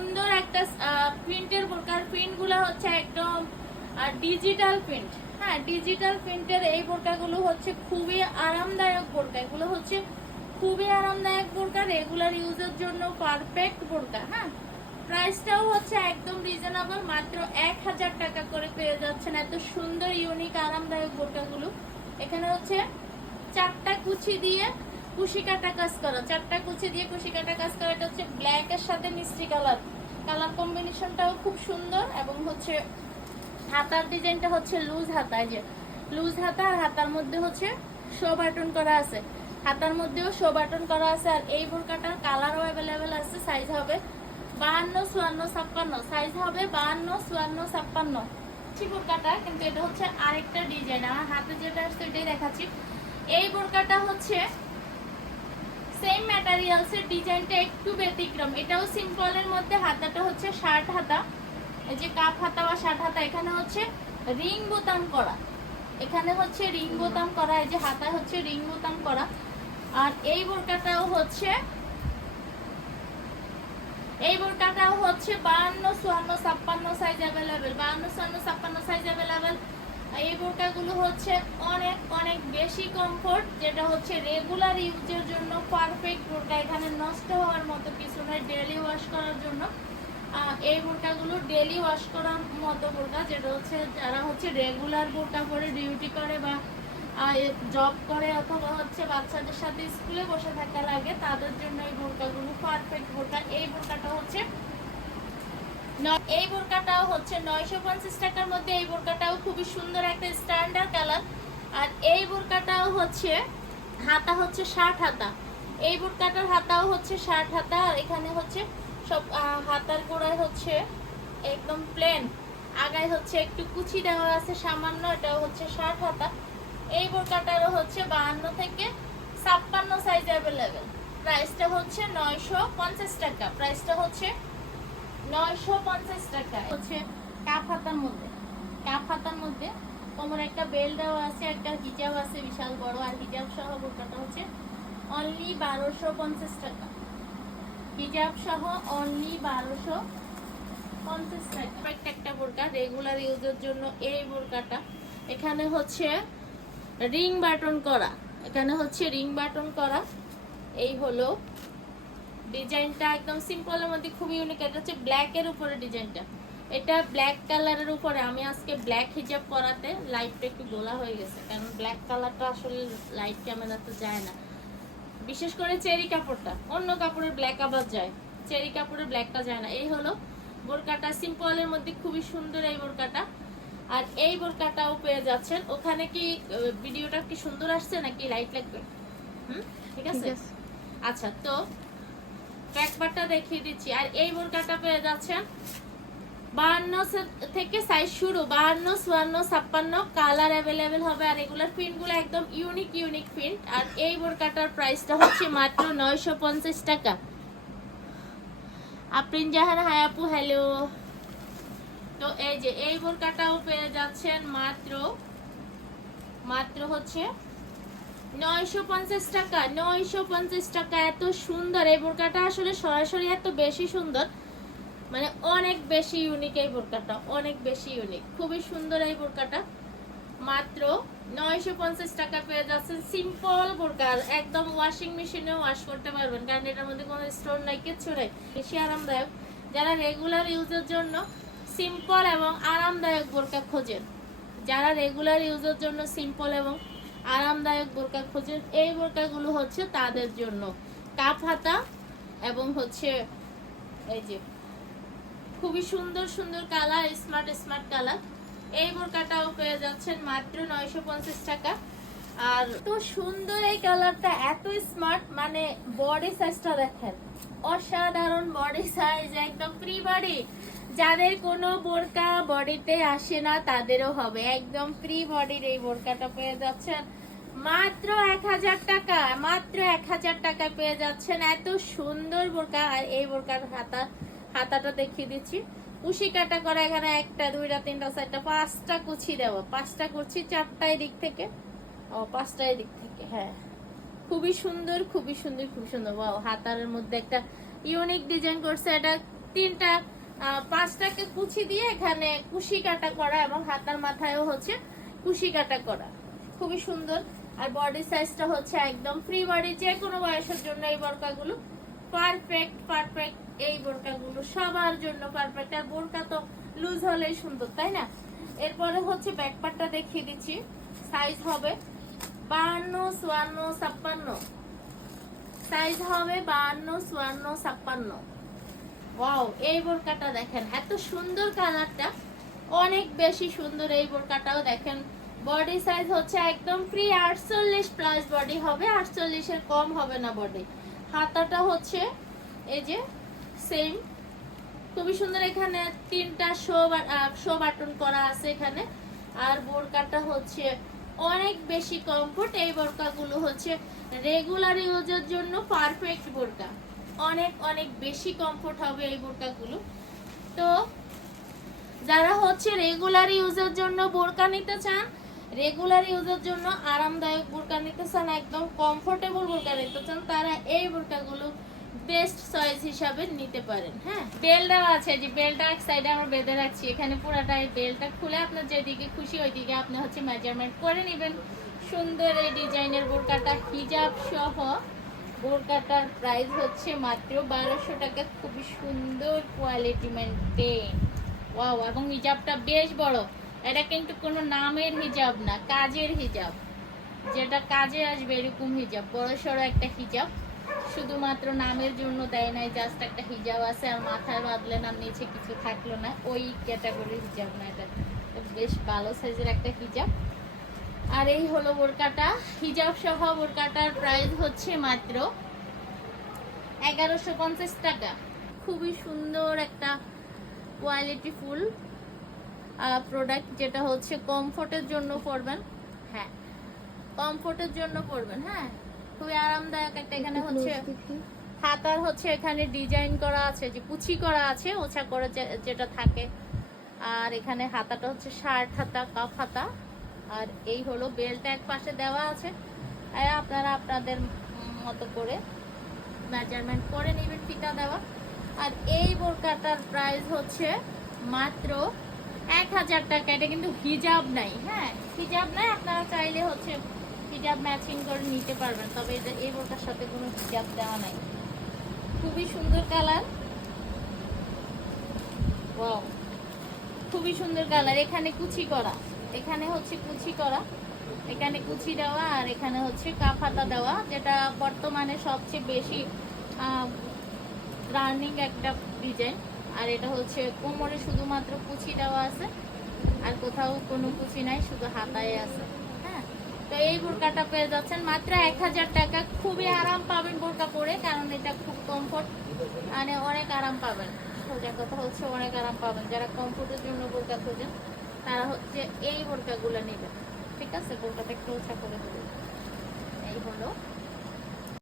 সুন্দর একটা প্রিন্টের বোরকার প্রিন্টগুলো হচ্ছে একদম ডিজিটাল প্রিন্ট হ্যাঁ ডিজিটাল প্রিন্টের এই বোরকাগুলো হচ্ছে খুবই আরামদায়ক বোরকা। এগুলো হচ্ছে খুবই আরামদায়ক বোরকা রেগুলার ইউজের জন্য পারফেক্ট বোরকা হ্যাঁ। প্রাইসটাও হচ্ছে একদম রিজনেবল মাত্র এক হাজার টাকা করে পেয়ে যাচ্ছেন এত সুন্দর ইউনিক আরামদায়ক বোরকাগুলো। এখানে হচ্ছে চারটা কুচি দিয়ে কুশি কাটা কাজ করা, চারটা কুচি দিয়ে কুশি কাটা কাজ করা এটা হচ্ছে ব্ল্যাক এর সাথে মিষ্টি কালার কালার কম্বিনেশনটাও খুব সুন্দর এবং হচ্ছে হাতার ডিজাইনটা হচ্ছে লুজ হাতা যে লুজ হাতা আর হাতার মধ্যে হচ্ছে শো বাটন করা আছে। হাতার মধ্যেও শো বাটন করা আছে আর এই বোরকাটার কালারও অ্যাভেলেবেল আছে সাইজ হবে বাহান্ন, চুয়ান্ন, ছাপ্পান্ন। সাইজ হবে বাহান্ন, চুয়ান্ন, ছাপ্পান্ন। বোরকাটা কিন্তু এটা হচ্ছে আরেকটা ডিজাইন আমার হাতে যেটা আসছে এটাই দেখাচ্ছি। এই বোরকাটা হচ্ছে সেম ম্যাটেরিয়ালস এর ডিজাইনটা একটু ব্যতিক্রম। এটাও সিম্পলের মধ্যে, হাতাটা হচ্ছে শার্ট হাতা। এই যে কাপ হাতা বা শার্ট হাতা, এখানে হচ্ছে রিং বোতাম করা। এখানে হচ্ছে রিং বোতাম করা, এই যে হাতা হচ্ছে রিং বোতাম করা। আর এই বোরকাটাও হচ্ছে, এই বোরকাটাও হচ্ছে বাহান্ন, চুয়ান্ন, ছাপ্পান্ন সাইজ অ্যাভেলেবেল বাহান্ন, চুয়ান্ন, ছাপ্পান্ন এই বোরকাগুলো হচ্ছে অনেক অনেক বেশি কমফোর্ট যেটা হচ্ছে রেগুলার ইউজের জন্য পারফেক্ট বোরকা এখানে নষ্ট হওয়ার মতো কিছু নয় ডেলি ওয়াশ করার জন্য। এই বোরকাগুলো ডেলি ওয়াশ করার মতো বোরকা যেটা হচ্ছে যারা হচ্ছে রেগুলার বোরকা পরে ডিউটি করে বা জব করে অথবা হচ্ছে বাচ্চাদের সাথে স্কুলে বসে থাকা লাগে, তাদের জন্য এই বোরকাগুলো পারফেক্ট বোরকা এই বোরকাটা হচ্ছে এই বোরকাটাও হচ্ছে নয়শো পঞ্চাশ টাকার মধ্যে। এই বোরকাটাও খুবই সুন্দর একটা স্ট্যান্ডার্ড কালার আর এই বোরকাটাও হচ্ছে, হাতা হচ্ছে ষাট হাতা। এই বোরকাটার হাতাও হচ্ছে ষাট হাতা। আর এখানে হচ্ছে সব হাতার গোড়ায় হচ্ছে একদম প্লেন আগায় হচ্ছে একটু কুচি দেওয়া আছে, সামান্য এটাও হচ্ছে ষাট হাতা। এই বোরকাটারও হচ্ছে বাহান্ন থেকে ছাপ্পান্ন সাইজ অ্যাভেলেবেল প্রাইসটা হচ্ছে নয়শো পঞ্চাশ টাকা। প্রাইসটা হচ্ছে নয়শো পঞ্চাশ টাকা। হচ্ছে কাপ মধ্যে। মধ্যে একটা আছে একটা আছে, বিশাল বড়, আর হিজাব সহ বোরকাটা হচ্ছে অনলি বারোশো পঞ্চাশ টাকা। অনলি বারোশো পঞ্চাশ টাকা। Perfect একটা বোরকা রেগুলার ইউজের জন্য এই বোরকাটা। এখানে হচ্ছে রিং বাটন করা। এখানে হচ্ছে রিং বাটন করা। এই হলো ডিজাইনটা একদম সিম্পলের মধ্যে খুবই ইউনিক এটা হচ্ছে ব্ল্যাক এর উপরে ডিজাইনটা। এটা ব্ল্যাক কালারের উপরে। আমি আজকে ব্ল্যাক হিজাব করাতে লাইটটা একটু গোলা হয়ে গেছে কারণ ব্ল্যাক কালারটা আসলে লাইট ক্যামেরাতে যায় না। বিশেষ করে চেরি কাপড়টা। অন্য কাপড়ের ব্ল্যাক আবার যায়। চেরি কাপড়ের ব্ল্যাকটা যায় না। এই হলো বোরকাটা। সিম্পলের মধ্যে খুবই সুন্দর এই বোরকাটা। আর এই বোরকাটাও পেয়ে যাচ্ছেন। ওখানে কি ভিডিওটা কি সুন্দর আসছে নাকি লাইট লাগবে? হুম? ঠিক আছে। আচ্ছা তো ব্যাকপারটা দেখিয়ে দিচ্ছি। আর এই বোরকাটা পেয়ে যাচ্ছেন বাহান্ন থেকে সাইজ শুরু, বাহান্ন, চুয়ান্ন, ছাপ্পান্ন কালার অ্যাভেলেবেল হবে। আর এগুলোর প্রিন্টগুলো একদম ইউনিক ইউনিক প্রিন্ট আর এই বোরকাটার প্রাইসটা হচ্ছে মাত্র নয়শো পঞ্চাশ টাকা। আপ্রিন জাহান হাই আপু হ্যালো তো এই যে, এই বোরকাটাও পেয়ে যাচ্ছেন মাত্র মাত্র হচ্ছে নয়শো পঞ্চাশ টাকা, নয়শো পঞ্চাশ টাকা, এত সুন্দর। এই বোরকাটা আসলে সরাসরি এত বেশি সুন্দর। মানে অনেক বেশি ইউনিক এই বোরকাটা, অনেক বেশি ইউনিক খুবই সুন্দর এই বোরকাটা। মাত্র নয়শো পঞ্চাশ টাকা পেয়ে যাচ্ছেন। সিম্পল বোরকা, একদম ওয়াশিং মেশিনে ওয়াশ করতে পারবেন, কারণ এটার মধ্যে কোনো স্টোন নাই, কিচ্ছু নেই। বেশি আরামদায়ক। যারা রেগুলার ইউজের জন্য সিম্পল এবং আরামদায়ক বোরকা খোঁজেন, যারা রেগুলার ইউজের জন্য সিম্পল এবং আরামদায়ক বোরকা খোঁজেন এই বোরকাগুলো হচ্ছে তাদের জন্য। কাপ হাতা এবং হচ্ছে এই যে খুবই সুন্দর সুন্দর কালার, স্মার্ট স্মার্ট কালার। এই বোরকাটাও পেয়ে যাচ্ছেন মাত্র নয়শো পঞ্চাশ টাকা। আর তো সুন্দর এই কালারটা, এত স্মার্ট মানে বডি সাইজটা দেখেন। অসাধারণ বডি সাইজ, একদম ফ্রি বডি যাদের কোনো বোরকা বডিতে আসে না, তাদেরও হবে। একদম ফ্রি বডির এই বোরকাটা পেয়ে যাচ্ছেন। মাত্র এক হাজার টাকা, মাত্র এক হাজার টাকা পেয়ে যাচ্ছেন এত সুন্দর বোরকা। আর এই বোরকার হাতা, হাতাটা দেখিয়ে দিচ্ছি। কুশি কাটা করা এখানে একটা, দুইটা, তিনটা, চারটা, পাঁচটা কুচি দেওয়া পাঁচটা কুচি চারটা দিক থেকে। ও পাঁচটা দিক থেকে হ্যাঁ। খুবই সুন্দর খুবই সুন্দর খুবই সুন্দর। বাহ হাতার মধ্যে একটা ইউনিক ডিজাইন করছে। এটা তিনটা পাঁচটাকে কুচি দিয়ে এখানে কুশি কাটা করা এবং হাতার মাথায়ও হচ্ছে কুশি কাটা করা। খুবই সুন্দর। আর বডি সাইজটা হচ্ছে একদম ফ্রি বডি যে কোনো বয়সের জন্য এই বোরকাগুলো। পারফেক্ট পারফেক্ট এই বোরকাগুলো, সবার জন্য পারফেক্ট আর বোরকা তো লুজ হলেই সুন্দর, তাই না? এরপরে হচ্ছে ব্যাকপারটা দেখিয়ে দিচ্ছি। সাইজ হবে বাহান্ন চুয়ান্ন, ছাপ্পান্ন। সাইজ হবে বাহান্ন চুয়ান্ন, ছাপ্পান্ন। ওয়াও এই বোরকাটা দেখেন, এত সুন্দর কালারটা অনেক বেশি সুন্দর এই বোরকাটাও দেখেন। বডি সাইজ হচ্ছে একদম ফ্রি আটচল্লিশ প্লাস বডি হবে, আটচল্লিশের কম হবে না বডি হাতাটা হচ্ছে এই যে সেম খুবই সুন্দর এখানে তিনটা শো শো বাটন করা আছে এখানে। আর বোরকাটা হচ্ছে অনেক বেশি কমফোর্ট এই বোরকাগুলো হচ্ছে রেগুলার ইউজের জন্য পারফেক্ট বোরকা। অনেক অনেক বেশি কমফোর্ট হবে এই বোরকাগুলো। তো যারা হচ্ছে রেগুলার ইউজের জন্য বোরকা নিতে চান রেগুলার ইউজের জন্য আরামদায়ক বোরকা নিতে চান, একদম কমফোর্টেবল বোরকা নিতে চান, তারা এই বোরকাগুলো বেস্ট চয়েস হিসাবে নিতে পারেন হ্যাঁ? বেলটাও আছে যে বেলটা এক সাইডে আমরা বেঁধে রাখছি, এখানে পুরাটাই বেলটা খুলে আপনার যেদিকে খুশি ওইদিকে আপনি হচ্ছে মেজারমেন্ট করে নেবেন। সুন্দর এই ডিজাইনের বোরকাটা হিজাব সহ বোরকাটার প্রাইস হচ্ছে মাত্র বারোশো টাকা, খুবই সুন্দর কোয়ালিটি মেনটেন ওয়াও এবং হিজাবটা বেশ বড়। এটা কিন্তু কোনো নামের হিজাব না, কাজের হিজাব। যেটা কাজে আসবে এরকম হিজাব, বড় সড়ো একটা হিজাব। শুধুমাত্র নামের জন্য দেয় নাই জাস্ট একটা হিজাব আছে, আর মাথায় বাঁধলেন আর নিচে কিছু থাকল না। ওই ক্যাটাগরির হিজাব না এটা। এটা বেশ ভালো সাইজের একটা হিজাব। আর এই হলো বোরকাটা। হিজাব সহ বোরকাটার প্রাইস হচ্ছে মাত্র এগারোশো পঞ্চাশ টাকা। খুবই সুন্দর একটা কোয়ালিটি ফুল। প্রোডাক্ট যেটা হচ্ছে কমফোর্টের জন্য পরবেন। হ্যাঁ কমফোর্টের জন্য পরবেন হ্যাঁ। খুবই আরামদায়ক একটা এখানে হচ্ছে হাতার হচ্ছে এখানে ডিজাইন করা আছে যে কুচি করা আছে ওছা করে যেটা থাকে। আর এখানে হাতাটা হচ্ছে শার্ট হাতা কাপ হাতা। আর এই হলো বেলটা এক পাশে দেওয়া আছে। আপনারা আপনাদের মতো করে মেজারমেন্ট করে নেবেন ফিতা দেওয়া। আর এই বোরকাটার প্রাইস হচ্ছে মাত্র এক হাজার টাকা, এটা কিন্তু হিজাব নাই হ্যাঁ? হিজাব নাই, আপনারা চাইলে হচ্ছে হিজাব ম্যাচিং করে নিতে পারবেন, তবে এটা এই বোরকার সাথে কোনো হিজাব দেওয়া নাই। খুবই সুন্দর কালার। খুবই সুন্দর কালার, এখানে কুচি করা, এখানে হচ্ছে কুচি করা, এখানে কুচি দেওয়া আর এখানে হচ্ছে কাফাতা দেওয়া, যেটা বর্তমানে সবচেয়ে বেশি রানিং একটা ডিজাইন আর এটা হচ্ছে কোমরে শুধুমাত্র কুচি দেওয়া আছে, আর কোথাও কোনো কুচি নাই, শুধু হাতায় আছে হ্যাঁ? তো এই বোরকাটা পেয়ে যাচ্ছেন মাত্র এক হাজার টাকা। খুবই আরাম পাবেন বোরকা পরে, কারণ এটা খুব কমফোর্ট মানে অনেক আরাম পাবেন। সোজা কথা হচ্ছে অনেক আরাম পাবেন। যারা কমফোর্টের জন্য বোরকা খোঁজেন, তারা হচ্ছে এই বোরকাগুলো নেবেন। ঠিক আছে? বোরকাটা একটু ওছা করে দেবেন এই হলো